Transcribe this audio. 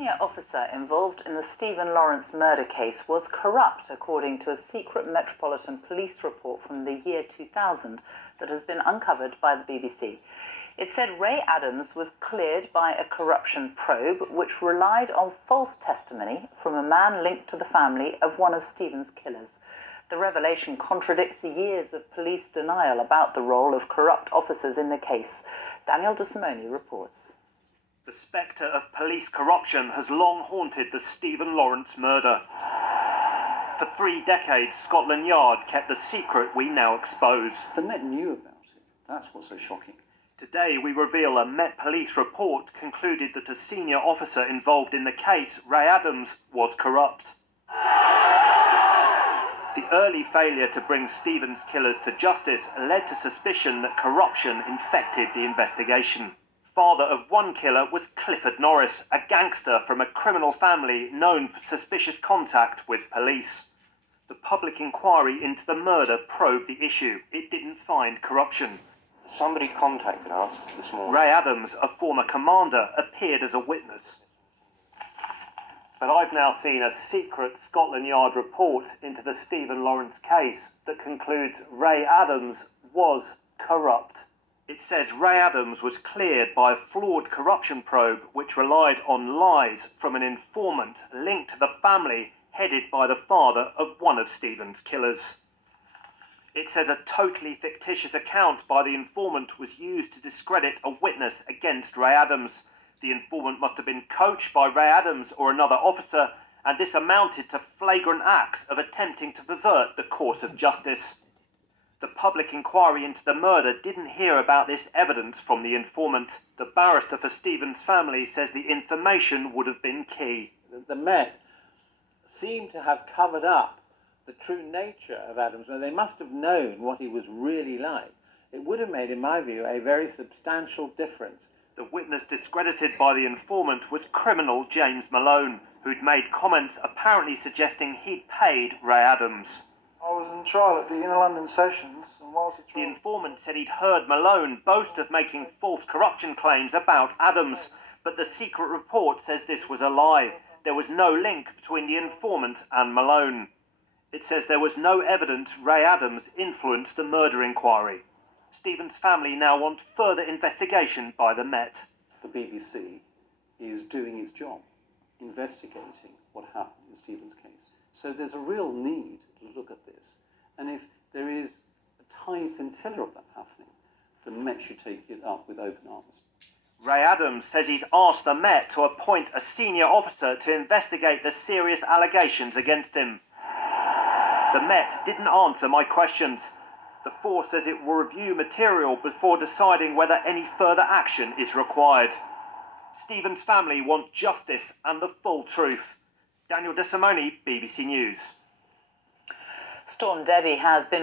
Senior officer involved in the Stephen Lawrence murder case was corrupt, according to a secret Metropolitan Police report from the year 2000 that has been uncovered by the BBC. It said Ray Adams was cleared by a corruption probe which relied on false testimony from a man linked to the family of one of Stephen's killers. The revelation contradicts years of police denial about the role of corrupt officers in the case. Daniel De Simone reports. The spectre of police corruption has long haunted the Stephen Lawrence murder. For 3 decades, Scotland Yard kept the secret we now expose. The Met knew about it. That's what's so shocking. Today we reveal a Met Police report concluded that a senior officer involved in the case, Ray Adams, was corrupt. The early failure to bring Stephen's killers to justice led to suspicion that corruption infected the investigation. Father of one killer was Clifford Norris, a gangster from a criminal family known for suspicious contact with police. The public inquiry into the murder probed the issue. It didn't find corruption. Somebody contacted us this morning. Ray Adams, a former commander, appeared as a witness. But I've now seen a secret Scotland Yard report into the Stephen Lawrence case that concludes Ray Adams was corrupt. It says Ray Adams was cleared by a flawed corruption probe which relied on lies from an informant linked to the family headed by the father of one of Stephen's killers. It says a totally fictitious account by the informant was used to discredit a witness against Ray Adams. The informant must have been coached by Ray Adams or another officer, and this amounted to flagrant acts of attempting to pervert the course of justice. The public inquiry into the murder didn't hear about this evidence from the informant. The barrister for Stephen's family says the information would have been key. The Met seem to have covered up the true nature of Adams. They must have known what he was really like. It would have made, in my view, a very substantial difference. The witness discredited by the informant was criminal James Malone, who'd made comments apparently suggesting he'd paid Ray Adams. I was in trial at the Inner London Sessions, and whilst The informant said he'd heard Malone boast of making false corruption claims about Adams, but the secret report says this was a lie. There was no link between the informant and Malone. It says there was no evidence Ray Adams influenced the murder inquiry. Stephen's family now want further investigation by the Met. The BBC is doing its job, investigating what happened in Stephen's case. So there's a real need to look at this. And if there is a tiny scintilla of that happening, the Met should take it up with open arms. Ray Adams says he's asked the Met to appoint a senior officer to investigate the serious allegations against him. The Met didn't answer my questions. The force says it will review material before deciding whether any further action is required. Stephen's family want justice and the full truth. Daniel De Simone, BBC News. Storm Debbie has been